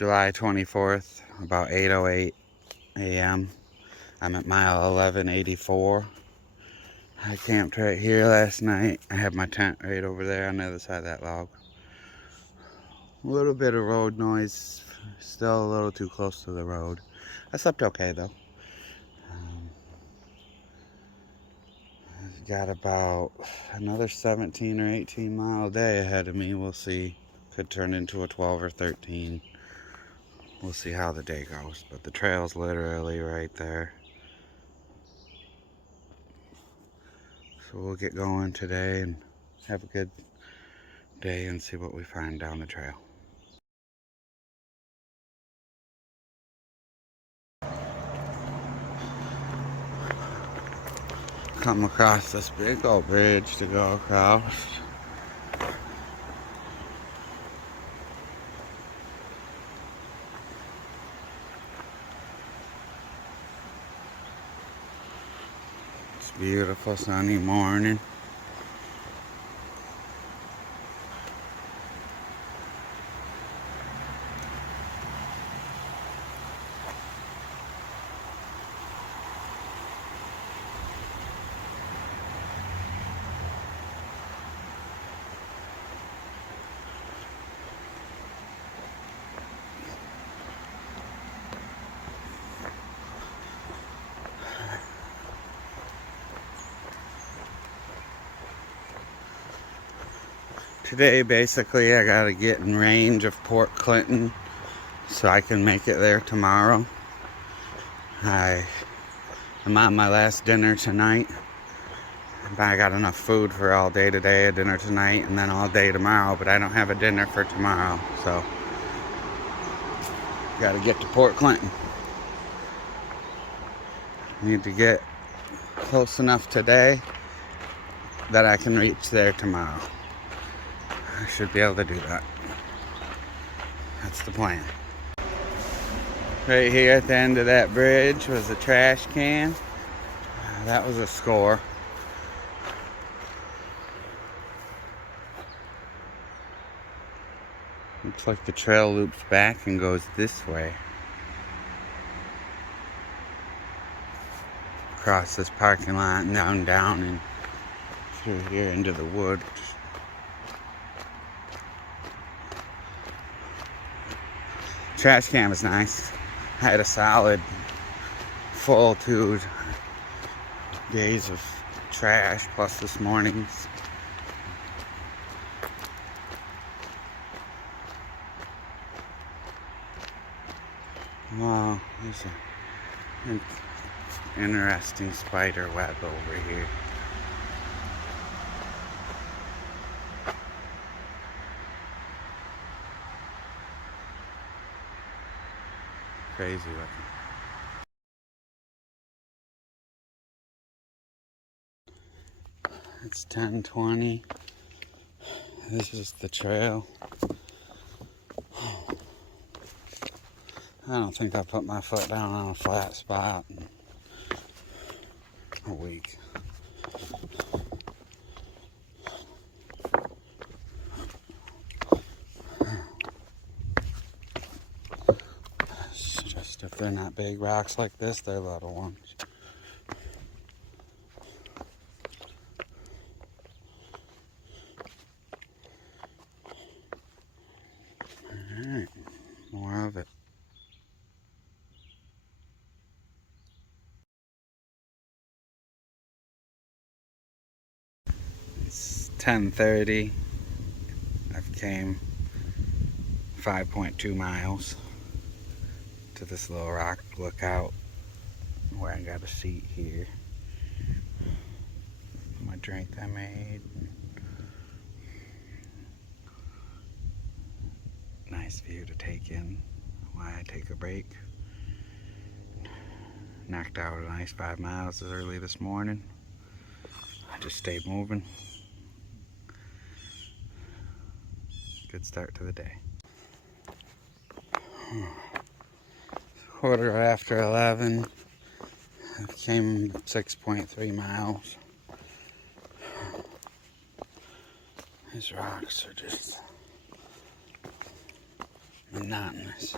July 24th, about 8:08 a.m. I'm at mile 1184. I camped right here last night. I had my tent right over there on the other side of that log. A little bit of road noise, still a little too close to the road. I slept okay though. I've got about another 17 or 18 mile day ahead of me. We'll see. Could turn into a 12 or 13. We'll see how the day goes. But the trail's literally right there. So we'll get going today and have a good day and see what we find down the trail. Come across this big old bridge to go across. It's a beautiful sunny morning. Today, basically, I gotta get in range of Port Clinton so I can make it there tomorrow. I'm on my last dinner tonight. I got enough food for all day today, a dinner tonight, and then all day tomorrow, but I don't have a dinner for tomorrow, so gotta get to Port Clinton. Need to get close enough today that I can reach there tomorrow. I should be able to do that. That's the plan. Right here at the end of that bridge was a trash can. That was a score. Looks like the trail loops back and goes this way. Across this parking lot and down and through here into the woods. Trash can was nice. I had a solid full 2 days of trash plus this morning's. Wow, there's an interesting spider web over here. Crazy looking. It's 10:20. This is the trail. I don't think I put my foot down on a flat spot in a week. It's just if they're not big rocks like this, they're little ones. Alright, more of it. It's 10:30. I've came 5.2 miles to this little rock lookout where I got a seat here. My drink I made. Nice view to take in while I take a break. Knocked out a nice 5 miles early this morning. I just stayed moving. Good start to the day. 11:15. I came 6.3 miles. These rocks are just monotonous.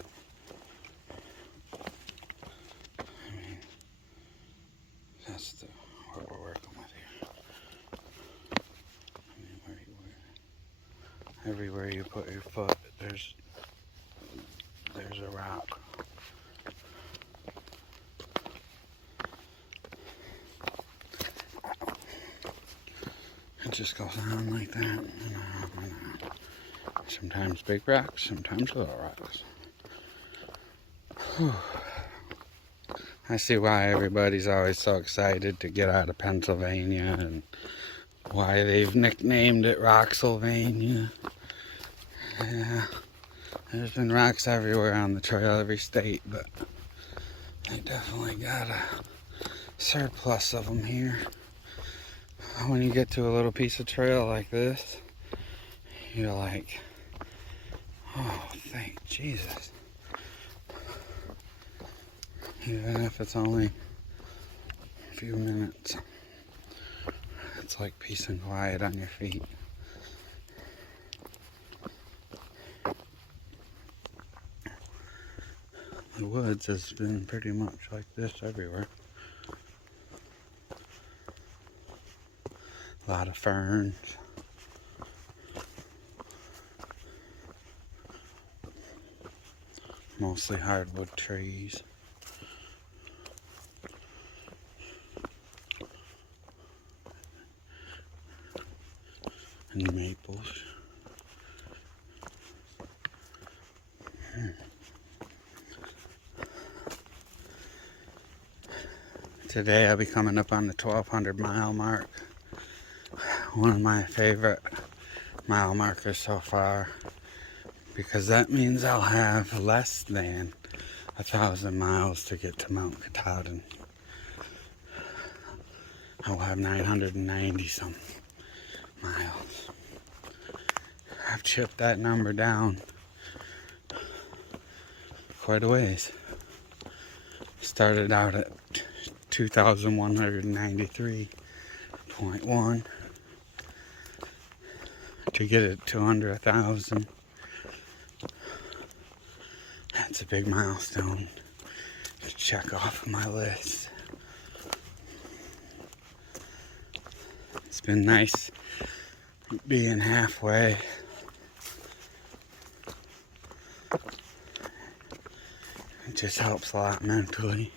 I mean, that's what we're working with here. I mean, everywhere you put your foot, there's a rock. It just goes on like that, and on and on. Sometimes big rocks, sometimes little rocks. Whew. I see why everybody's always so excited to get out of Pennsylvania and why they've nicknamed it Rocksylvania. Yeah, there's been rocks everywhere on the trail, every state, but they definitely got a surplus of them here. When you get to a little piece of trail like this, you're like, oh, thank Jesus. Even if it's only a few minutes, it's like peace and quiet on your feet. The woods has been pretty much like this everywhere. A lot of ferns. Mostly hardwood trees. And maples. Today I'll be coming up on the 1,200 mile mark. One of my favorite mile markers so far, because that means I'll have less than 1,000 miles to get to Mount Katahdin. I'll have 990 some miles. I've chipped that number down quite a ways. Started out at 2,193.1 to get it to under 1,000. That's a big milestone to check off my list. It's been nice being halfway. It just helps a lot mentally.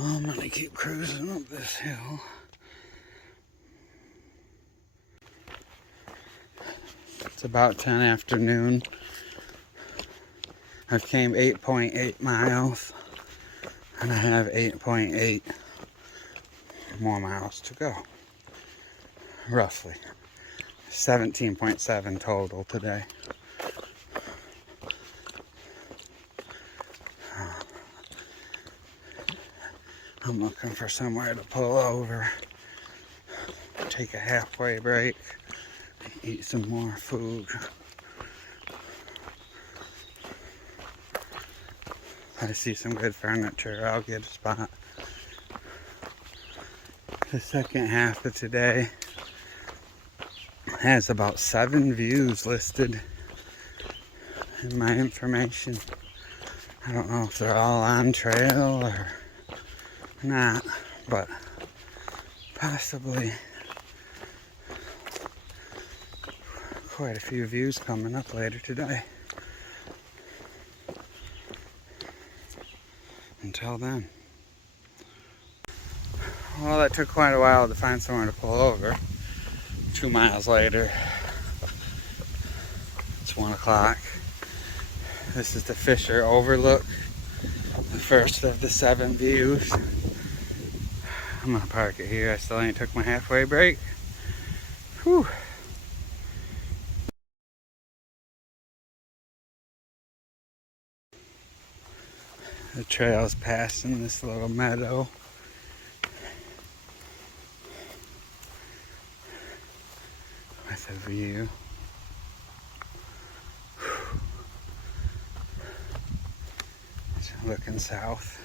Well, I'm gonna keep cruising up this hill. It's about 10 afternoon. I've came 8.8 miles and I have 8.8 more miles to go. Roughly. 17.7 total today. I'm looking for somewhere to pull over, take a halfway break, eat some more food. If I see some good furniture, I'll get a spot. The second half of today has about 7 views listed in my information. I don't know if they're all on trail or not, but possibly quite a few views coming up later today. Until then. Well, that took quite a while to find somewhere to pull over. 2 miles later, it's 1 o'clock. This is the Fisher Overlook, the first of the 7 views. I'm gonna park it here. I still ain't took my halfway break. Whew. The trail's passing this little meadow. With a view. It's looking south.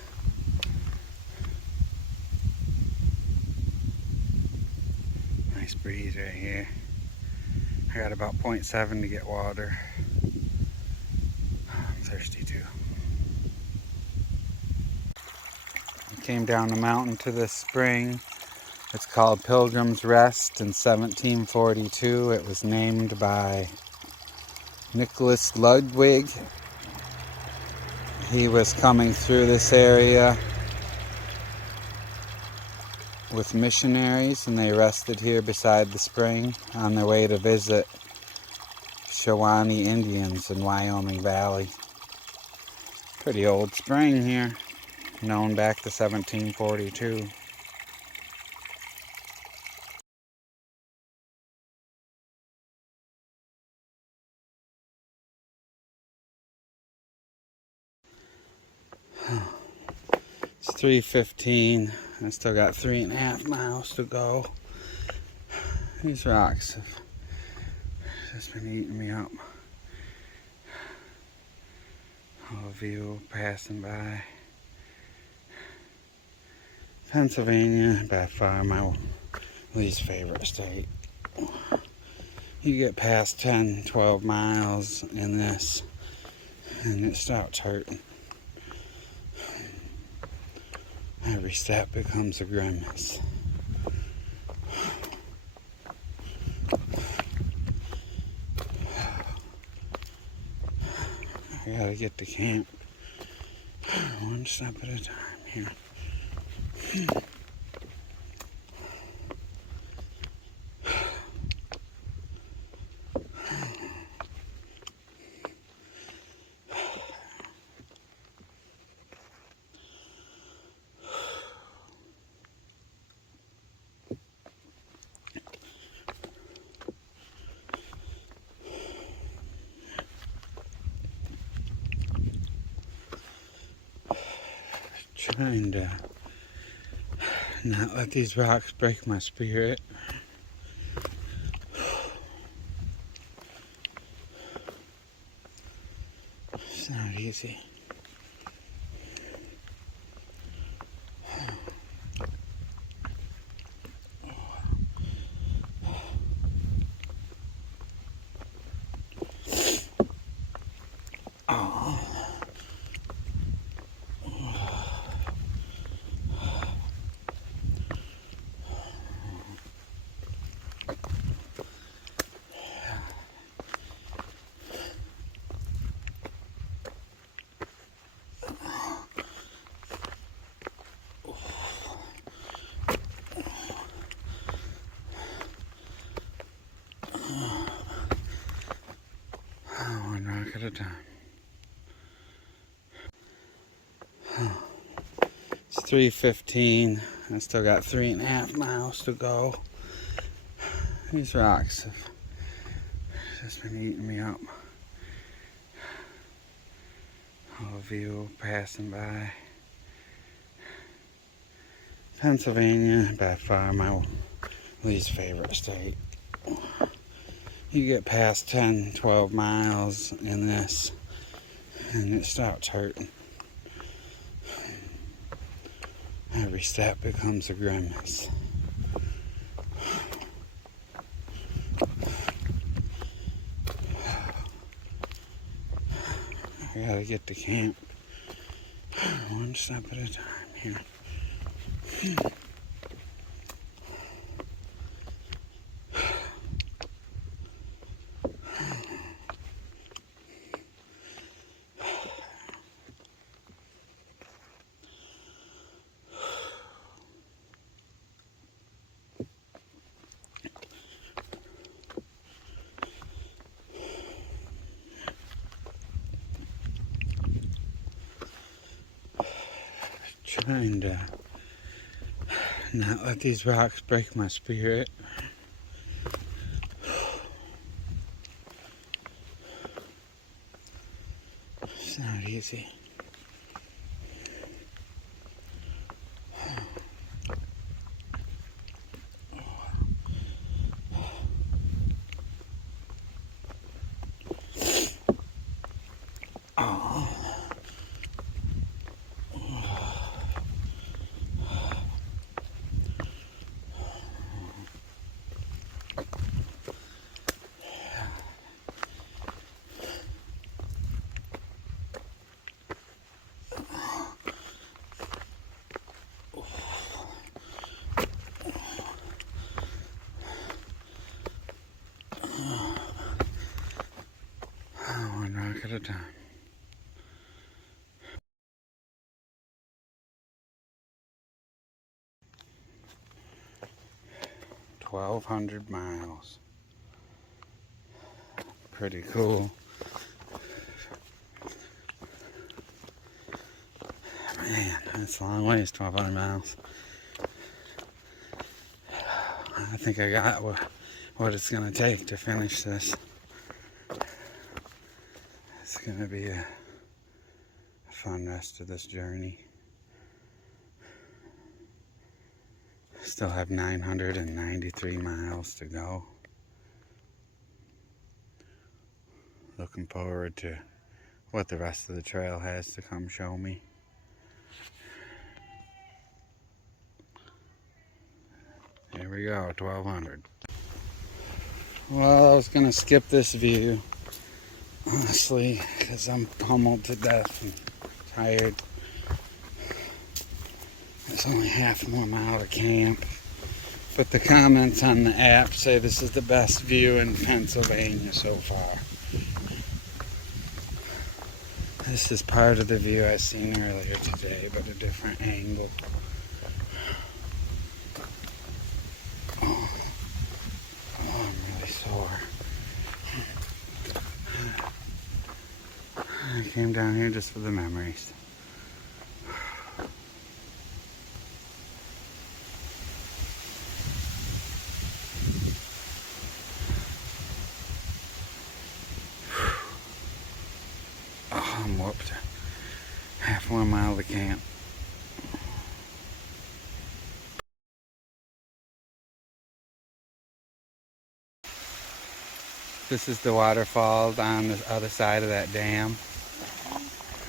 Nice breeze right here. I got about 0.7 to get water. I'm thirsty too. I came down the mountain to this spring. It's called Pilgrim's Rest in 1742. It was named by Nicholas Ludwig. He was coming through this area with missionaries, and they rested here beside the spring on their way to visit Shawnee Indians in Wyoming Valley. Pretty old spring here, known back to 1742. It's 3:15. I still got 3.5 miles to go. These rocks have just been eating me up. All of you passing by. Pennsylvania, by far my least favorite state. You get past 10, 12 miles in this, and it starts hurting. Every step becomes a grimace. I gotta get to camp one step at a time here. Trying to not let these rocks break my spirit. It's not easy. Oh. One rock at a time. It's 3:15. I still got 3.5 miles to go. These rocks have just been eating me up. All of you passing by. Pennsylvania, by far my least favorite state. You get past 10, 12 miles in this, and it starts hurting. Every step becomes a grimace. I gotta get to camp one step at a time here. Trying to not let these rocks break my spirit. It's not easy. Oh. a time. 1,200 miles. Pretty cool. Man, that's a long ways, 1,200 miles. I think I got what it's going to take to finish this. It's going to be a fun rest of this journey. Still have 993 miles to go. Looking forward to what the rest of the trail has to come show me. Here we go, 1,200. Well, I was gonna skip this view, honestly, because I'm pummeled to death and tired. It's only half more mile to camp, but the comments on the app say this is the best view in Pennsylvania so far. This is part of the view I seen earlier today, but a different angle. Oh, I'm really sore. I came down here just for the memories. Oh, I'm whooped. Half 1 mile to camp. This is the waterfall on the other side of that dam.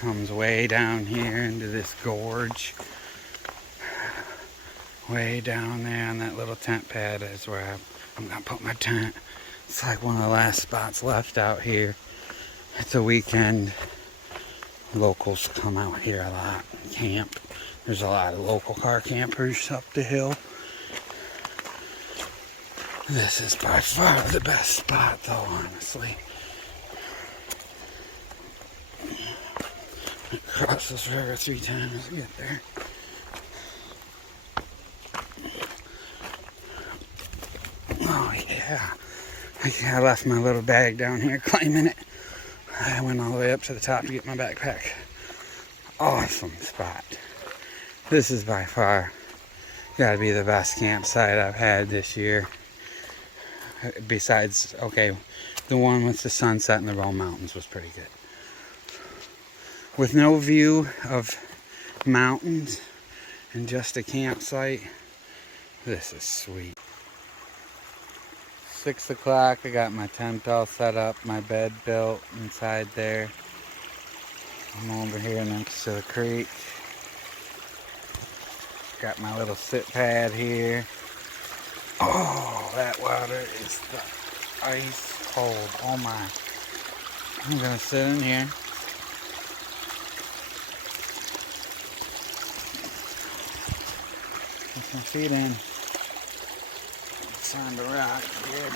Comes way down here into this gorge. Way down there on that little tent pad is where I'm gonna put my tent. It's like one of the last spots left out here. It's a weekend. Locals come out here a lot and camp. There's a lot of local car campers up the hill. This is by far the best spot though, honestly. I cross this river 3 times to get there. Oh yeah. I left my little bag down here claiming it. I went all the way up to the top to get my backpack. Awesome spot. This is by far gotta be the best campsite I've had this year. Besides, okay, the one with the sunset and the Roll Mountains was pretty good. With no view of mountains and just a campsite, this is sweet. 6 o'clock, I got my tent all set up, my bed built inside there. I'm over here next to the creek. Got my little sit pad here. Oh, that water is the ice cold. Oh my. I'm gonna sit in here. Put my feet in. It's on the rock here.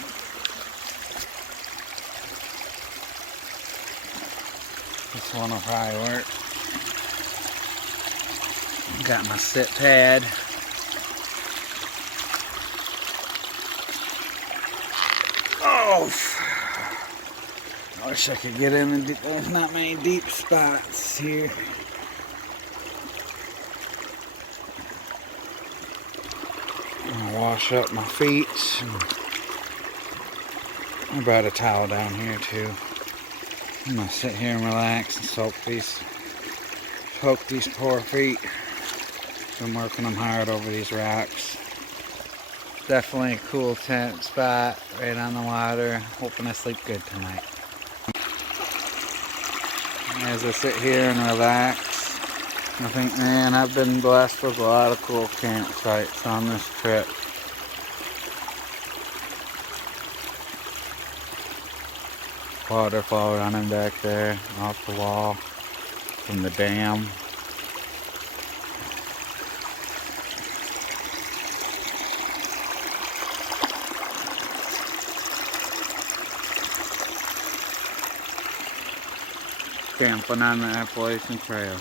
This one will probably work. Got my sit pad. Oh, I wish I could get in. There's not many deep spots here. I'm gonna wash up my feet. I brought a towel down here too. I'm gonna sit here and relax and soak these poor feet. Been working them hard over these rocks. Definitely a cool tent spot right on the water. Hoping I sleep good tonight. As I sit here and relax, I think, man, I've been blessed with a lot of cool campsites on this trip. Waterfall running back there off the wall from the dam. camping on the Appalachian Trail.